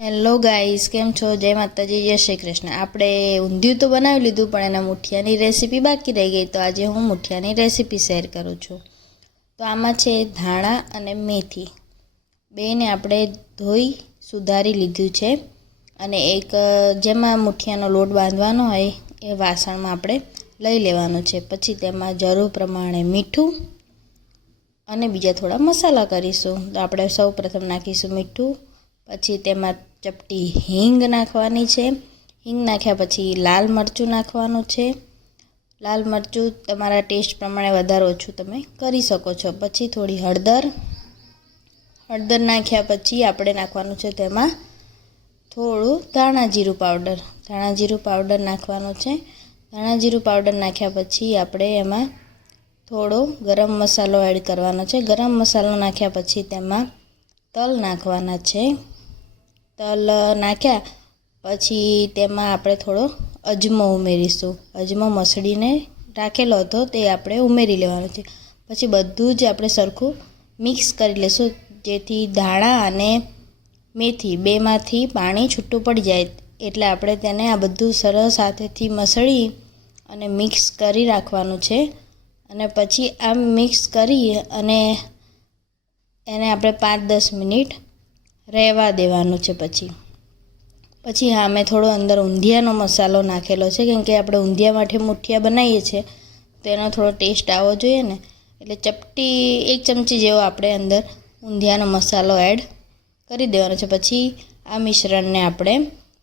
Hello guys, કેમ છો? જય માતાજી, જય શ્રી કૃષ્ણ। આપણે ઊંધિયું તો બનાવી લીધું, પણ એના મુઠિયાની રેસીપી બાકી રહી ગઈ, તો આજે હું મુઠિયાની રેસીપી શેર કરું છું। તો આમાં છે ધાણા અને મેથી, બેને આપણે ધોઈ સુધારી લીધું છે, અને એક જેમાં મુઠિયાનો લોટ બાંધવાનો હોય એ વાસણમાં આપણે લઈ લેવાનું છે। પછી તેમાં જરૂર પ્રમાણે મીઠું અને બીજા થોડા મસાલા કરીશું। તો આપણે સૌ પ્રથમ નાખીશું મીઠું, પછી તેમાં ચપટી હિંગ નાખવાની છે। હિંગ નાખ્યા પછી લાલ મરચું નાખવાનું છે। લાલ મરચું તમારા ટેસ્ટ પ્રમાણે વધારે ઓછું તમે કરી શકો છો। પછી થોડી હળદર નાખ્યા પછી આપણે નાખવાનું છે તેમાં થોડું ધાણા જીરું પાવડર નાખવાનું છે। ધાણા જીરું પાવડર નાખ્યા પછી આપણે એમાં થોડો ગરમ મસાલો એડ કરવાનો છે। ગરમ મસાલો નાખ્યા પછી તેમાં તલ નાખવાના છે। તલ નાખ્યા પછી તેમાં આપણે થોડો અજમો ઉમેરીશું। અજમો મસળીને રાખેલો હતો તે આપણે ઉમેરી લેવાનો છે। પછી બધું જ આપણે સરખું મિક્સ કરી લઈશું, જેથી ધાણા અને મેથી બેમાંથી પાણી છૂટું પડી જાય। એટલે આપણે તેને આ બધું સરસ હાથેથી મસળી અને મિક્સ કરી રાખવાનું છે। અને પછી આ મિક્સ કરી અને એને આપણે 5-10 મિનિટ રહેવા દેવાનું છે। પછી હા, મેં થોડો અંદર ઊંધિયાનો મસાલો નાખેલો છે, કેમ કે આપણે ઊંધિયા માટે મુઠિયા બનાવીએ છીએ તો એનો થોડો ટેસ્ટ આવવો જોઈએ ને, એટલે ચપટી 1 ચમચી જેવો આપણે અંદર ઊંધિયાનો મસાલો એડ કરી દેવાનો છે। પછી આ મિશ્રણને આપણે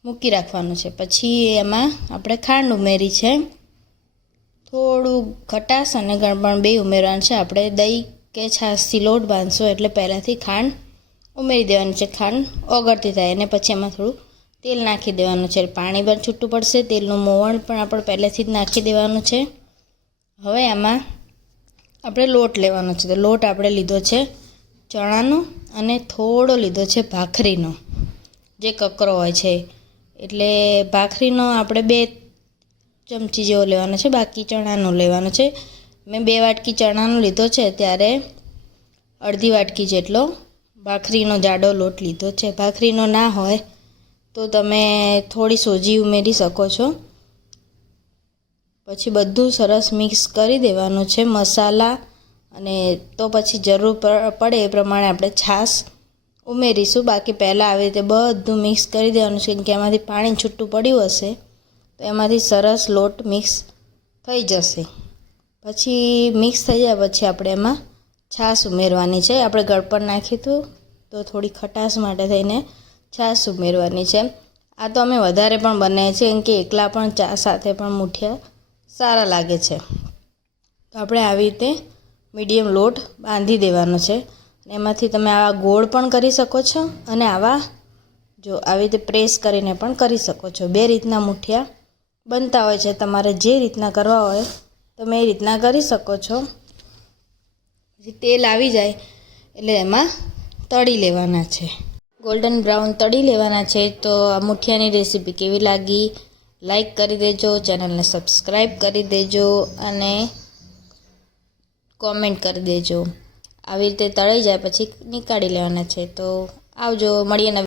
મૂકી રાખવાનું છે। પછી એમાં આપણે ખાંડ ઉમેરી છે, થોડું ખટાશ અને ગળપણ બે ઉમેરવાનું છે। આપણે દહીં કે છાશથી લોટ બાંધશો એટલે પહેલાંથી ખાંડ ઉમેરી દેવાની છે, ખાંડ ઓગળતી થાય, અને પછી એમાં થોડું તેલ નાખી દેવાનું છે। પાણી પણ છૂટું પડશે, તેલનું મોવણ પણ આપણે પહેલેથી જ નાખી દેવાનું છે। હવે આમાં આપણે લોટ લેવાનો છે, તો લોટ આપણે લીધો છે ચણાનો અને થોડો લીધો છે ભાખરીનો, જે કકરો હોય છે, એટલે ભાખરીનો આપણે 2 ચમચી જેવો લેવાનો છે, બાકી ચણાનો લેવાનો છે। મેં 2 વાટકી ચણાનો લીધો છે, ત્યારે અડધી વાટકી જેટલો ભાખરીનો જાડો લોટ લીધો છે। ભાખરીનો ના હોય તો તમે થોડી સોજી ઉમેરી શકો છો। પછી બધું સરસ મિક્સ કરી દેવાનું છે મસાલા, અને તો પછી જરૂર પડે એ પ્રમાણે આપણે છાશ ઉમેરીશું। બાકી પહેલાં આવી રીતે બધું મિક્સ કરી દેવાનું છે, કે એમાંથી પાણી છૂટું પડ્યું હશે તો એમાંથી સરસ લોટ મિક્સ થઈ જશે। પછી મિક્સ થઈ જાય પછી આપણે એમાં છાશ ઉમેરવાની છે। આપણે ગળપણ નાખ્યું હતું તો થોડી ખટાશ માટે થઈને છાશ ઉમેરવાની છે। આ તો અમે વધારે પણ બનાવીએ છીએ, કેમ કે એકલા પણ ચા સાથે પણ મુઠિયા સારા લાગે છે। તો આપણે આવી રીતે મીડિયમ લોટ બાંધી દેવાનો છે, અને એમાંથી તમે આવા ગોળ પણ કરી શકો છો, અને આવા જો આવી રીતે પ્રેસ કરીને પણ કરી શકો છો। 2 રીતના મુઠિયા બનતા હોય છે, તમારે જે રીતના કરવા હોય તમે એ રીતના કરી શકો છો। પછી તેલ આવી જાય એટલે એમાં તળી લેવાના છે, ગોલ્ડન બ્રાઉન તળી લેવાના છે। તો આ મુઠિયાની રેસીપી કેવી લાગી લાઈક કરી દેજો, ચેનલને સબસ્ક્રાઈબ કરી દેજો, અને કોમેન્ટ કરી દેજો। આવી રીતે તળાઈ જાય પછી નીકાળી લેવાના છે। તો આવજો, મળીએ નવી